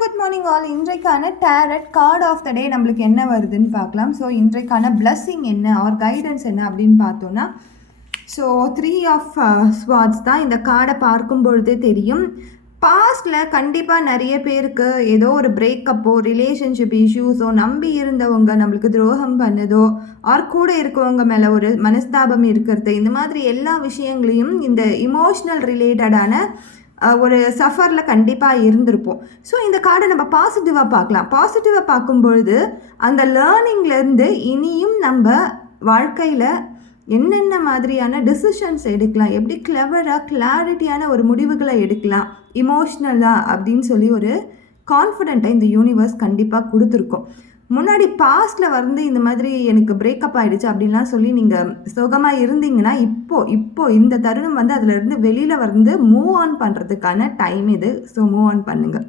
Good morning all. இன்றைக்கான tarot card of the டே நம்மளுக்கு என்ன வருதுன்னு பார்க்கலாம். ஸோ இன்றைக்கான பிளஸ்ஸிங் என்ன ஆர் கைடன்ஸ் என்ன அப்படின்னு பார்த்தோன்னா, ஸோ 3 ஆஃப் ஸ்வாட்ஸ் தான் இந்த கார்டை பார்க்கும் பொழுதே தெரியும். பாஸ்டில் கண்டிப்பாக நிறைய பேருக்கு ஏதோ ஒரு பிரேக்கப்போ ரிலேஷன்ஷிப் இஷ்யூஸோ நம்பி இருந்தவங்க நம்மளுக்கு துரோகம் பண்ணதோ ஆர் கூட இருக்கவங்க மேலே ஒரு மனஸ்தாபம் இருக்கிறது, இந்த மாதிரி எல்லா விஷயங்களையும் இந்த இமோஷ்னல் ரிலேட்டடான ஒரு சஃபரில் கண்டிப்பாக இருந்திருப்போம். ஸோ இந்த கார்டை நம்ம பாசிட்டிவாக பார்க்கலாம். பாசிட்டிவாக பார்க்கும்பொழுது அந்த லேர்னிங்லேருந்து இனியும் நம்ம வாழ்க்கையில் என்னென்ன மாதிரியான டிசிஷன்ஸ் எடுக்கலாம், எப்படி கிளவராக கிளாரிட்டியான ஒரு முடிவுகளை எடுக்கலாம் இமோஷ்னலாக அப்படின்னு சொல்லி ஒரு கான்ஃபிடென்ட்டை இந்த யூனிவர்ஸ் கண்டிப்பாக கொடுத்துருக்கோம். முன்னாடி பாஸ்டில் வந்து இந்த மாதிரி எனக்கு பிரேக்கப் ஆகிடுச்சு அப்படின்லாம் சொல்லி நீங்கள் சுகமாக இருந்தீங்கன்னா இப்போ இந்த தருணம் வந்து அதிலிருந்து வெளியில் வந்து மூவ் ஆன் பண்ணுறதுக்கான டைம் இது. ஸோ மூவ் ஆன் பண்ணுங்கள்.